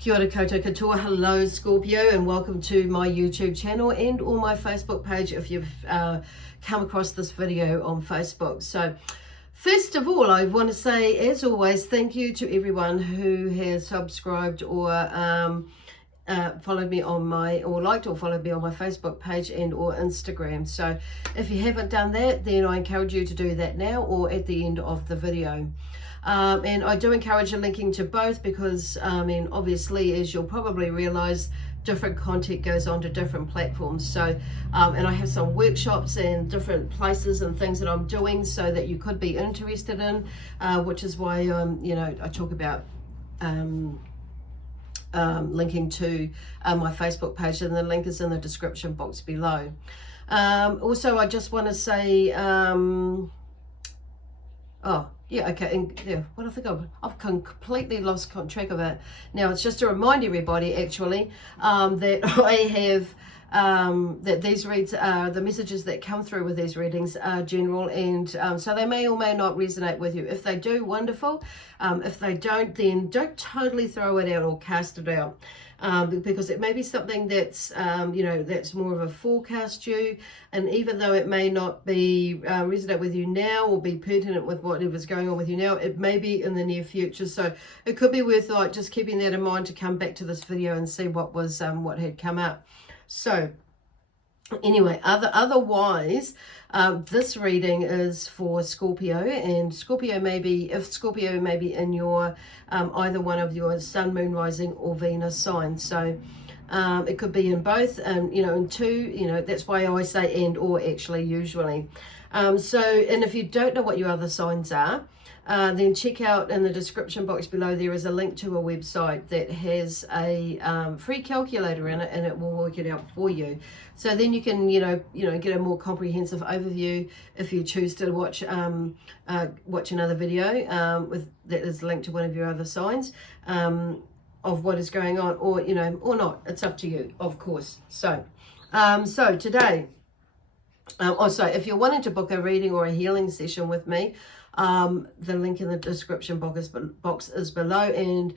Kia ora koutou katoa, hello Scorpio, and welcome to my YouTube channel and or my Facebook page if you've come across this video on Facebook. So first of all, I want to say, as always, thank you to everyone who has subscribed or followed me on my, or liked or followed me on my Facebook page and or Instagram. So if you haven't done that, then I encourage you to do that now or at the end of the video. And I do encourage a linking to both because, obviously, as you'll probably realize, different content goes on to different platforms. So, and I have some workshops and different places and things that I'm doing so that you could be interested in, which is why, I talk about linking to my Facebook page, and the link is in the description box below. Also, I just want to say, I've completely lost track of it. Now, it's just to remind everybody, actually, that I have, that these reads, the messages that come through with these readings are general, and so they may or may not resonate with you. If they do, wonderful. If they don't, then don't totally throw it out or cast it out. Because it may be something that's, that's more of a forecast you, and even though it may not be resonate with you now or be pertinent with whatever's going on with you now, it may be in the near future. So it could be worth just keeping that in mind to come back to this video and see what was what had come up. So anyway, otherwise, this reading is for Scorpio, and Scorpio may be, if Scorpio may be in your, either one of your Sun, Moon, Rising or Venus signs. So it could be in both, in two, that's why I always say and or actually usually. And if you don't know what your other signs are, then check out in the description box below. There is a link to a website that has a free calculator in it, and it will work it out for you. So then you can, get a more comprehensive overview if you choose to watch another video that is linked to one of your other signs of what is going on, or or not. It's up to you, of course. So, so today. Also, if you're wanting to book a reading or a healing session with me, the link in the description box is below, and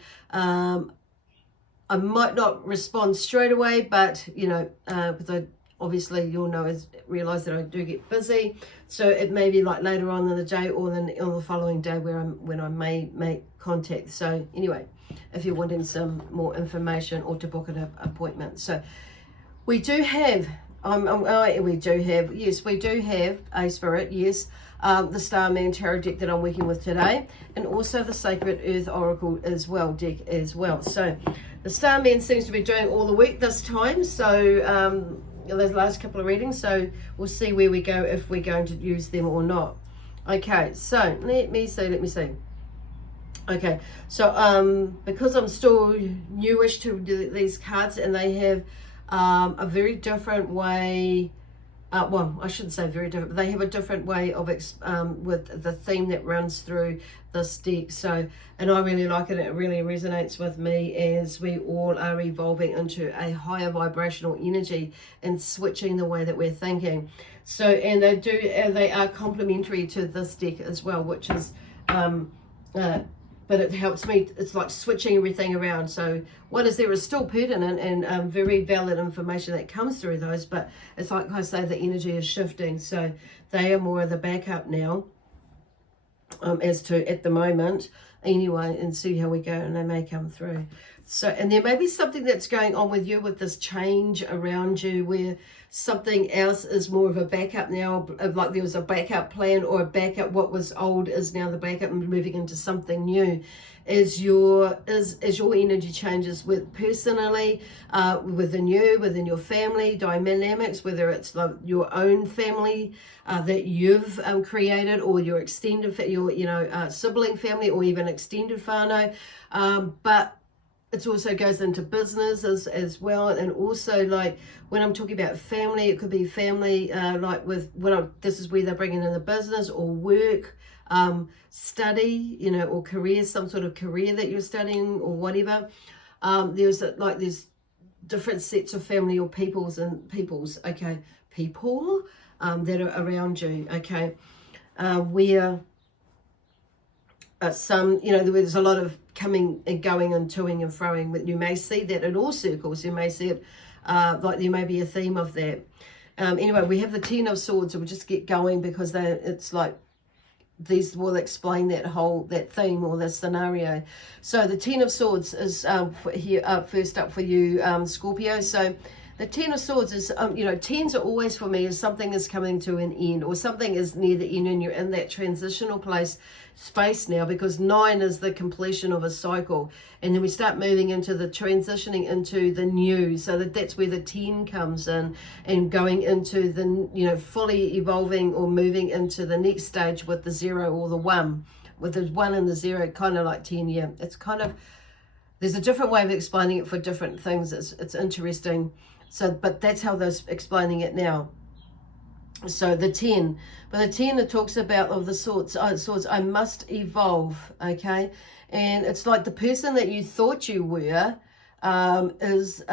I might not respond straight away, but because obviously you'll realize that I do get busy, so it may be like later on in the day or then on the following day when I may make contact. So anyway, if you're wanting some more information or to book an appointment, so we do have. We do have a spirit, yes, the Starman Tarot deck that I'm working with today, and also the Sacred Earth Oracle as well, deck as well. So the Starman seems to be doing all the work this time, so those last couple of readings, so we'll see where we go, if we're going to use them or not. Okay, so let me see. Okay, so because I'm still newish to these cards, and they have a very different way, well, I shouldn't say very different, but they have a different way of with the theme that runs through this deck. So, and I really like it. It really resonates with me as we all are evolving into a higher vibrational energy and switching the way that we're thinking. So, and they are complementary to this deck as well, which is but it helps me. It's like switching everything around. So what is there is still pertinent and very valid information that comes through those, but it's like I say, the energy is shifting. So they are more of the backup now, as to at the moment anyway, and see how we go, and they may come through. So, and there may be something that's going on with you with this change around you, where something else is more of a backup now, like there was a backup plan or a backup, what was old is now the backup and moving into something new. As your energy changes personally, within your family dynamics, whether it's your own family that you've created, or your extended, sibling family, or even extended whānau, but it also goes into business as well. And also, like when I'm talking about family, it could be family this is where they're bringing in the business or work, study, or career, some sort of career that you're studying or whatever. There's different sets of family or peoples, okay, people that are around you, okay, where some, there's a lot of coming and going and toing and froing. You may see that in all circles. You may see it like there may be a theme of that. Anyway, we have the Ten of Swords, so we'll just get going because it's like these will explain that theme or the scenario. So the Ten of Swords is first up for you, Scorpio. So the Ten of Swords is, tens are always for me as something is coming to an end or something is near the end and you're in that transitional space now, because 9 is the completion of a cycle. And then we start moving into the transitioning into the new. So that's where the 10 comes in and going into the, fully evolving or moving into the next stage with the 0 or the 1. With the 1 and the 0, kind of like 10, yeah. It's kind of, there's a different way of explaining it for different things. It's interesting. So, but that's how they're explaining it now. So the 10, but the 10 that talks about of the swords, I must evolve, okay? And it's like the person that you thought you were is,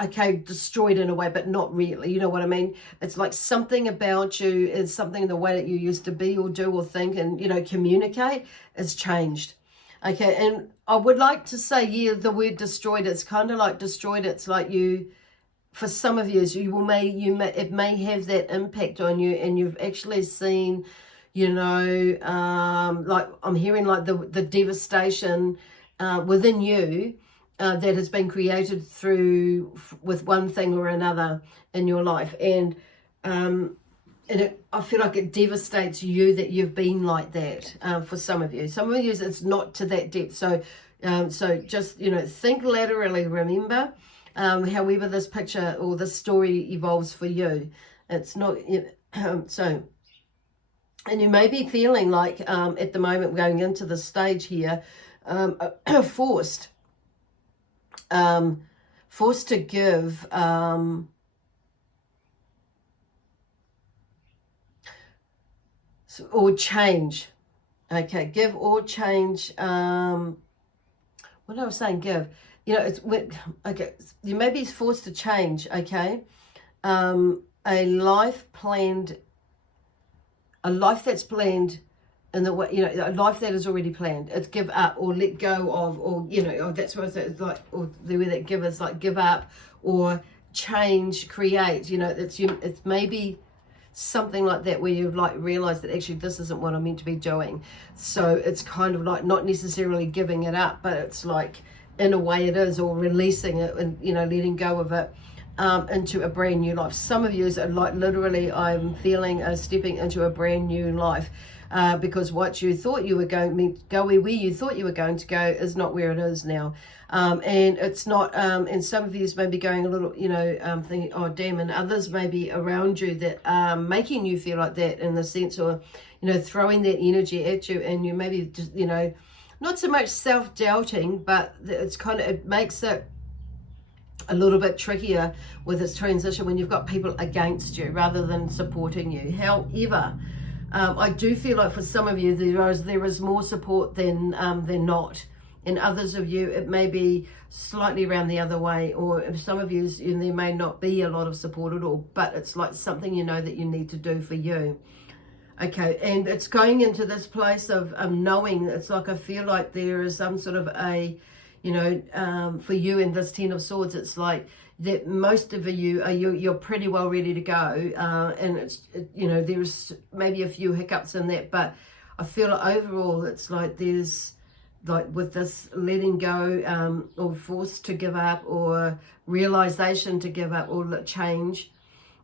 okay, destroyed in a way, but not really, you know what I mean? It's like something about you is something in the way that you used to be or do or think and, communicate is changed. Okay, and I would like to say, yeah, the word destroyed, it's kind of like destroyed, it's like for some of you, it may have that impact on you, and you've actually seen, like I'm hearing like the devastation within you that has been created with one thing or another in your life, and I feel like it devastates you that you've been like that for some of you. Some of you, it's not to that depth. So just, think laterally, remember. However this picture or this story evolves for you. It's not, so, and you may be feeling like at the moment going into the stage here, forced to give, or change. Okay, give or change. What I was saying, give. It's okay. You may be forced to change. Okay, a life that's planned in the way, a life that is already planned. It's give up or let go of, or that's what it's like. Or the way that give is like give up or change, create. It's maybe something like that where you've like realized that actually this isn't what I'm meant to be doing. So it's kind of like not necessarily giving it up, but it's like, in a way it is, or releasing it and, letting go of it into a brand new life. Some of you are like literally, I'm feeling stepping into a brand new life because what you thought you were where you thought you were going to go is not where it is now. And it's not, and some of you may be going a little, thinking, oh damn, and others may be around you that are making you feel like that in the sense, or, throwing that energy at you, and you maybe just, not so much self-doubting, but it makes it a little bit trickier with this transition when you've got people against you rather than supporting you. However, I do feel like for some of you there is more support than not. In others of you, it may be slightly around the other way, or if some of you, there may not be a lot of support at all, but it's like something that you need to do for you. Okay, and it's going into this place of knowing. It's like I feel like there is some sort of a, for you in this Ten of Swords, it's like that most of you you're pretty well ready to go, and it's there's maybe a few hiccups in that, but I feel like overall it's like there's like with this letting go or forced to give up or realization to give up or change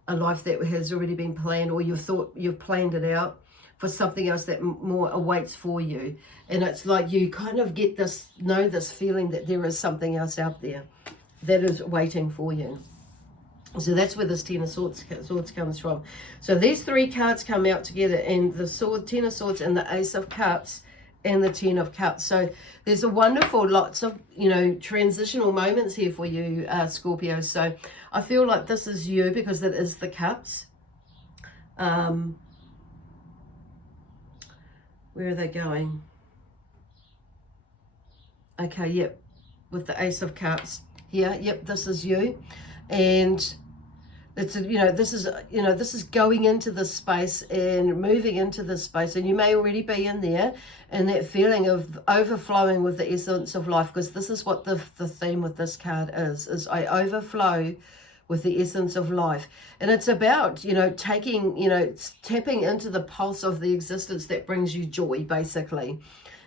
a life that has already been planned, or you've planned it out for something else that more awaits for you. And it's like you kind of get this feeling that there is something else out there that is waiting for you. So that's where this Ten of Swords comes from. So these three cards come out together, and the Ten of Swords and the Ace of Cups and the Ten of Cups. So there's a wonderful, lots of, transitional moments here for you, Scorpio. So I feel like this is you because it is the Cups. Where are they going? Okay, yep, with the Ace of Cups here. Yep, this is you. And It's, this is going into this space and moving into this space, and you may already be in there, and that feeling of overflowing with the essence of life, because this is what the theme with this card is I overflow with the essence of life. And it's about, tapping into the pulse of the existence that brings you joy, basically.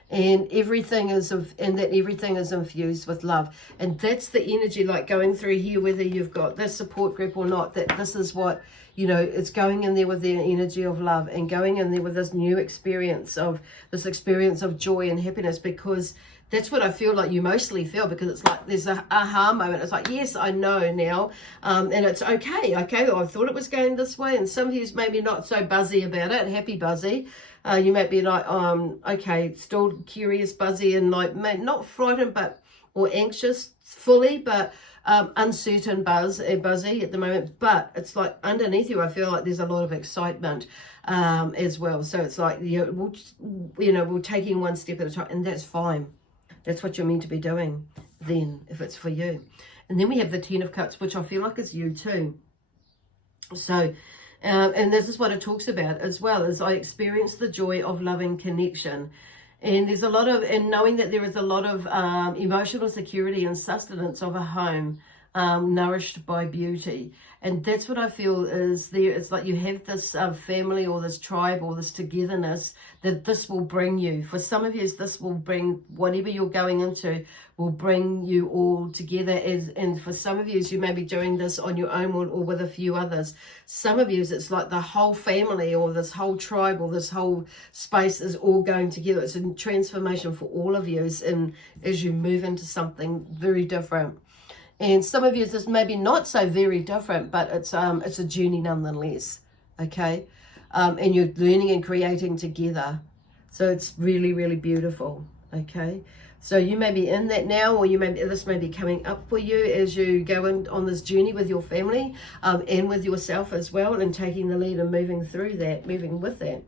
And everything is infused with love. And that's the energy, like going through here, whether you've got this support group or not, that this is what, it's going in there with the energy of love, and going in there with this new experience of joy and happiness, because that's what I feel like you mostly feel, because it's like there's a aha moment. It's like, yes, I know now, and it's okay, I thought it was going this way. And some of you maybe not so buzzy about it, happy buzzy. You might be like, okay, still curious, buzzy, and like not frightened, or anxious fully, but uncertain, buzzy at the moment. But it's like underneath you, I feel like there's a lot of excitement as well. So it's like, we're taking one step at a time, and that's fine. That's what you're meant to be doing then, if it's for you. And then we have the Ten of Cups, which I feel like is you too. So, and this is what it talks about as well, as I experience the joy of loving connection. And there's a lot of, and knowing that there is a lot of emotional security and sustenance of a home nourished by beauty. And that's what I feel is there. It's like you have this family, or this tribe, or this togetherness that this will bring you. For some of you, this will bring whatever you're going into, will bring you all together. And for some of you, you may be doing this on your own, or with a few others. Some of you, it's like the whole family, or this whole tribe, or this whole space is all going together. It's a transformation for all of you as you move into something very different. And some of you, this may be not so very different, but it's a journey nonetheless, okay? And you're learning and creating together. So it's really, really beautiful, okay? So you may be in that now, or this may be coming up for you as you go on this journey with your family and with yourself as well, and taking the lead and moving with that.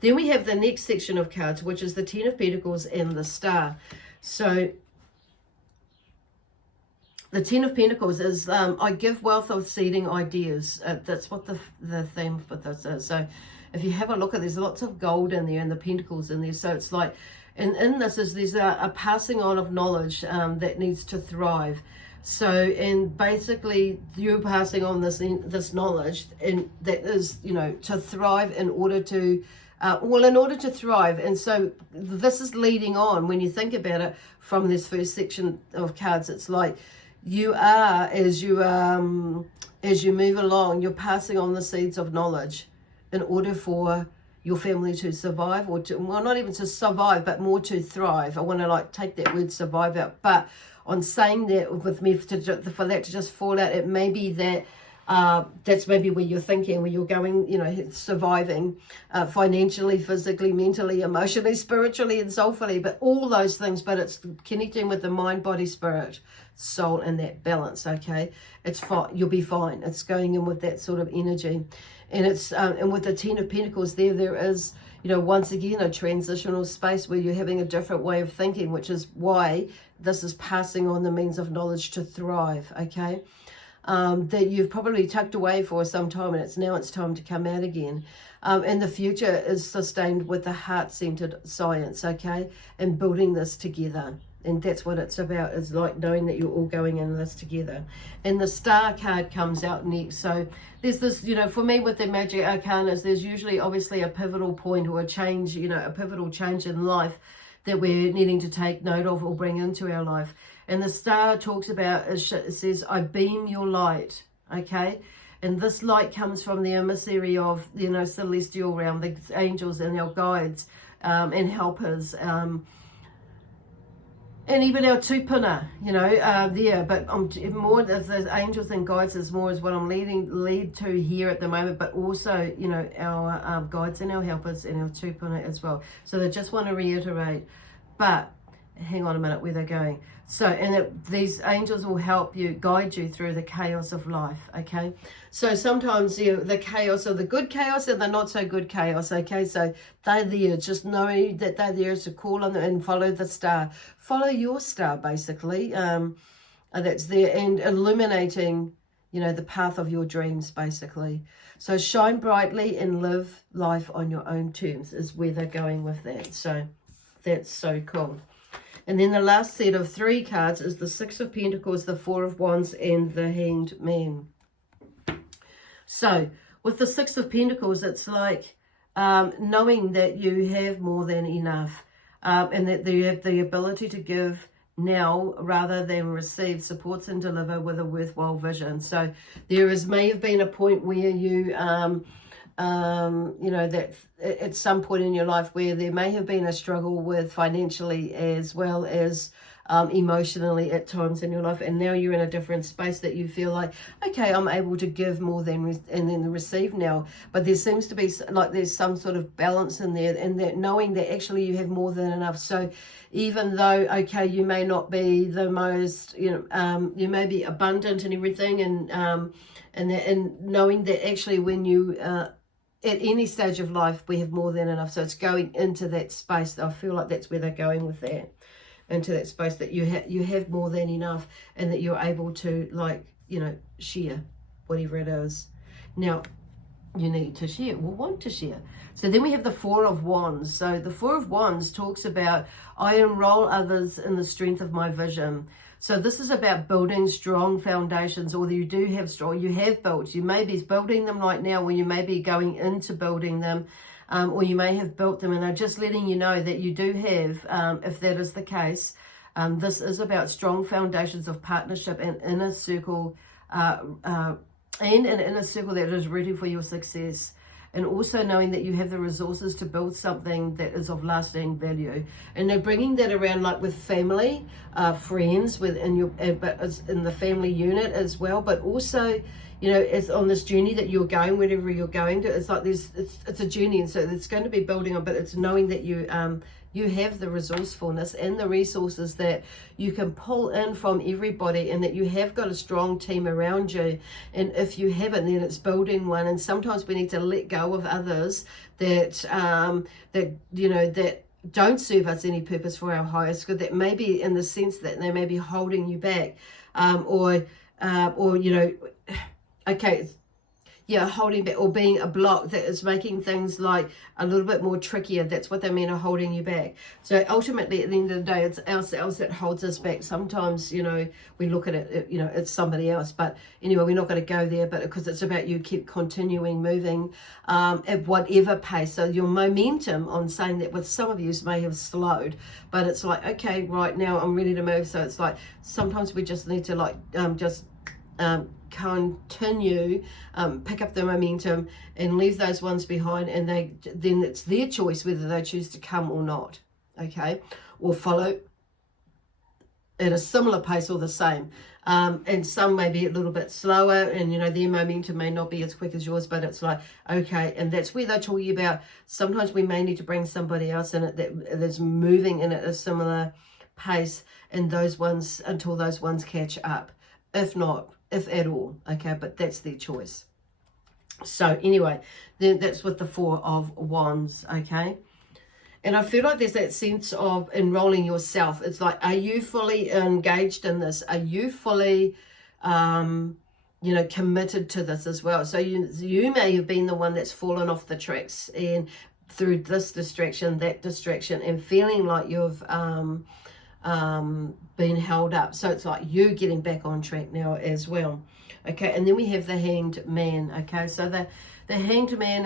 Then we have the next section of cards, which is the Ten of Pentacles and the Star. So the Ten of Pentacles is, I give wealth of seeding ideas. That's what the theme for this is. So if you have a look at, there's lots of gold in there and the pentacles in there. So it's like, and in this is there's a passing on of knowledge that needs to thrive. So, and basically you're passing on this knowledge, and that is, to thrive in order to, in order to thrive. And so this is leading on, when you think about it, from this first section of cards. It's like, you are, as you move along, you're passing on the seeds of knowledge in order for your family to survive, or to, well, not even to survive, but more to thrive. I want to take that word survive out, but on saying that with me, for that to just fall out, it may be that that's maybe where you're thinking, where you're going, surviving financially, physically, mentally, emotionally, spiritually, and soulfully, but all those things, but it's connecting with the mind, body, spirit, soul, and that balance, okay? It's fine. You'll be fine. It's going in with that sort of energy. And it's, and with the Ten of Pentacles there is, once again, a transitional space where you're having a different way of thinking, which is why this is passing on the means of knowledge to thrive, okay? That you've probably tucked away for some time, and it's time to come out again. And the future is sustained with the heart-centered science, okay? And building this together. And that's what it's about, is like knowing that you're all going in this together. And the Star card comes out next. So there's this, for me with the Magic Arcanas, there's usually obviously a pivotal point, or a change, a pivotal change in life that we're needing to take note of or bring into our life. And the Star talks about, it says, I beam your light, okay? And this light comes from the emissary of, celestial realm, the angels and our guides and helpers, and even our tupuna, there. But more of the angels and guides is more is what I'm lead to here at the moment, but also, our guides and our helpers and our tupuna as well. So they just want to reiterate, but hang on a minute, where they're going. So, and these angels will help you, guide you through the chaos of life, okay? So sometimes the chaos, or the good chaos and the not so good chaos, okay? So they're there, just knowing that they're there to call on them and follow the star. Follow your star, basically, that's there, and illuminating you know, the path of your dreams, basically. So shine brightly and live life on your own terms is where they're going with that. So that's so cool. And then the last set of 3 cards is the Six of Pentacles, the Four of Wands, and the Hanged Man. So with the Six of Pentacles, it's like knowing that you have more than enough, and that you have the ability to give now rather than receive, supports and deliver with a worthwhile vision. So there may have been a point where you you know, that at some point in your life where there may have been a struggle with financially as well as emotionally at times in your life, and now you're in a different space that you feel like, okay, I'm able to give more than and then receive now. But there seems to be like there's some sort of balance in there, and that knowing that actually you have more than enough. So even though, okay, you may not be the most, you know, you may be abundant and everything, and knowing that actually when you at any stage of life we have more than enough. So it's going into that space. I feel like that's where they're going with that, into that space that you have more than enough, and that you're able to, like, you know, share whatever it is. Now you need to share, or want to share. So then we have the Four of Wands. So the Four of Wands talks about, I enroll others in the strength of my vision. So this is about building strong foundations, or you do have strong, you have built, you may be building them right now, or you may be going into building them, or you may have built them, and they're just letting you know that you do have, if that is the case, this is about strong foundations of partnership and inner circle, and an inner circle that is ready for your success. And also knowing that you have the resources to build something that is of lasting value. And they're bringing that around, like with family, friends, but it's in the family unit as well. But also, you know, it's on this journey that you're going, wherever you're going to. It's like it's a journey, and so it's going to be building on. But it's knowing that you have the resourcefulness and the resources that you can pull in from everybody, and that you have got a strong team around you. And if you haven't, then it's building one. And sometimes we need to let go of others that you know, that don't serve us any purpose for our highest good, that maybe in the sense that they may be holding you back, or you know, okay, yeah, holding back, or being a block that is making things like a little bit more trickier. That's what they mean, are holding you back. So ultimately, at the end of the day, it's ourselves that holds us back. Sometimes, you know, we look at it, you know, it's somebody else. But anyway, we're not going to go there, but because it's about you keep continuing moving at whatever pace. So your momentum, on saying that with some of you may have slowed, but it's like, okay, right now I'm ready to move. So it's like sometimes we just need to, like, continue, pick up the momentum and leave those ones behind, and then it's their choice whether they choose to come or not, okay, or follow at a similar pace or the same. And some may be a little bit slower, and you know, their momentum may not be as quick as yours, but it's like, okay, and that's where they're talking about sometimes we may need to bring somebody else in it that's moving in at a similar pace, and those ones, until those ones catch up, if not, if at all, okay, but that's their choice. So anyway, then that's with the Four of Wands, okay. And I feel like there's that sense of enrolling yourself. It's like, are you fully engaged in this? Are you fully, you know, committed to this as well? So you may have been the one that's fallen off the tracks, and through this distraction, that distraction, and feeling like you've been held up. So it's like you getting back on track now as well, okay. And then we have the Hanged Man, okay. So the Hanged Man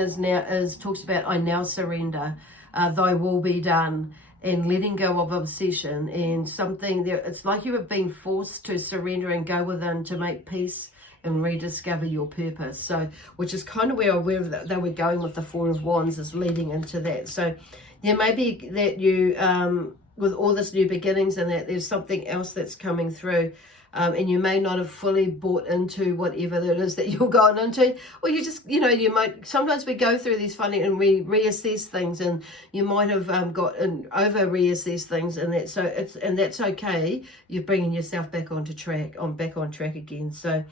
talks about, I now surrender, thy will be done, and letting go of obsession and something there. It's like you have been forced to surrender and go within to make peace and rediscover your purpose. So, which is kind of where they were going with the Four of Wands, is leading into that. So there may be that you with all this new beginnings, and that there's something else that's coming through, and you may not have fully bought into whatever it is that you're going into, or you just, you know, you might, sometimes we go through these funny and we reassess things, and you might have over reassess things, and that's okay. You're bringing yourself back onto track, back on track again. So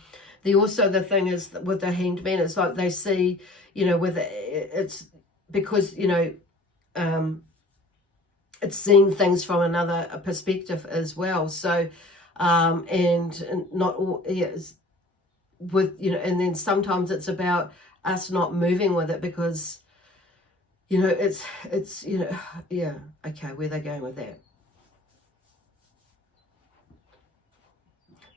the thing is with the Hanged Man, it's like they see, you know, it's because, you know, it's seeing things from another perspective as well. So, and not all, with, you know, and then sometimes it's about us not moving with it because, you know, it's, you know, yeah, okay, where are they going with that?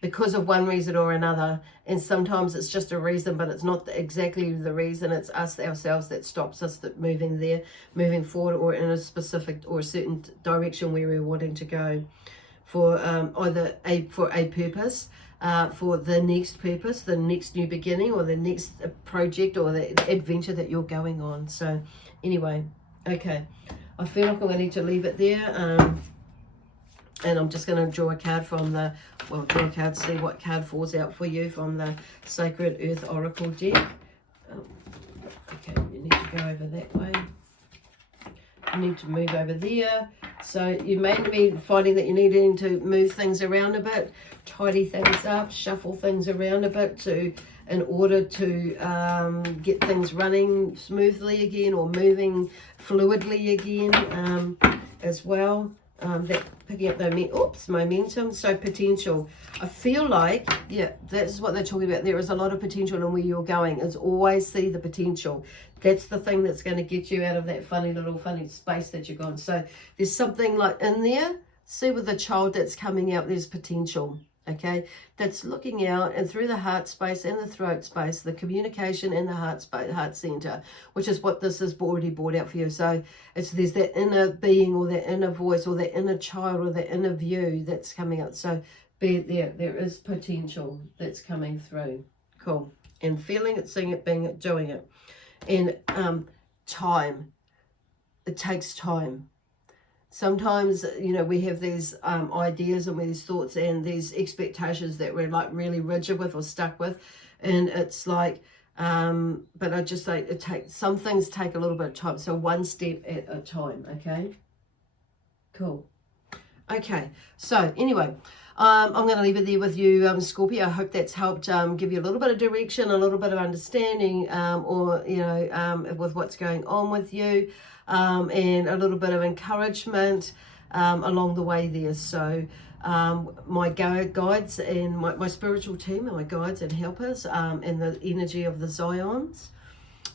Because of one reason or another, and sometimes it's just a reason, but it's not exactly the reason. It's us ourselves that stops us that moving forward, or in a specific or a certain direction where we're wanting to go for either for a purpose, for the next purpose, the next new beginning, or the next project or the adventure that you're going on. So anyway, okay, I feel like I'm going to need to leave it there. And I'm just going to draw a card from the, well, draw a card, see what card falls out for you from the Sacred Earth Oracle deck. Okay, you need to go over that way. You need to move over there. So you may be finding that you're needing to move things around a bit, tidy things up, shuffle things around a bit in order to get things running smoothly again, or moving fluidly again as well. That picking up the momentum, so potential. I feel like, yeah, that's what they're talking about. There is a lot of potential in where you're going. Is always see the potential. That's the thing that's going to get you out of that funny space that you're going. So there's something like in there. See with the child that's coming out, there's potential. Okay, that's looking out and through the heart space and the throat space, the communication in the heart center, which is what this is already brought out for you. So there's that inner being, or that inner voice, or that inner child, or that inner view that's coming out. So there is potential that's coming through. Cool. And feeling it, seeing it, being it, doing it. And time. It takes time. Sometimes, you know, we have these ideas and these thoughts and these expectations that we're like really rigid with or stuck with. And it's like, but I just say some things take a little bit of time. So one step at a time, okay? Cool. Okay, so anyway, I'm going to leave it there with you, Scorpio. I hope that's helped give you a little bit of direction, a little bit of understanding, or, you know, with what's going on with you, and a little bit of encouragement along the way there. So my guides and my spiritual team and my guides and helpers, and the energy of the Zions,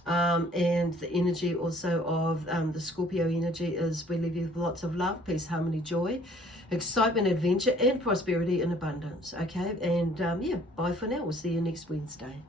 and the energy also of the Scorpio energy is we leave you with lots of love, peace, harmony, joy, excitement, adventure, and prosperity and abundance. Okay, and yeah, bye for now. We'll see you next Wednesday.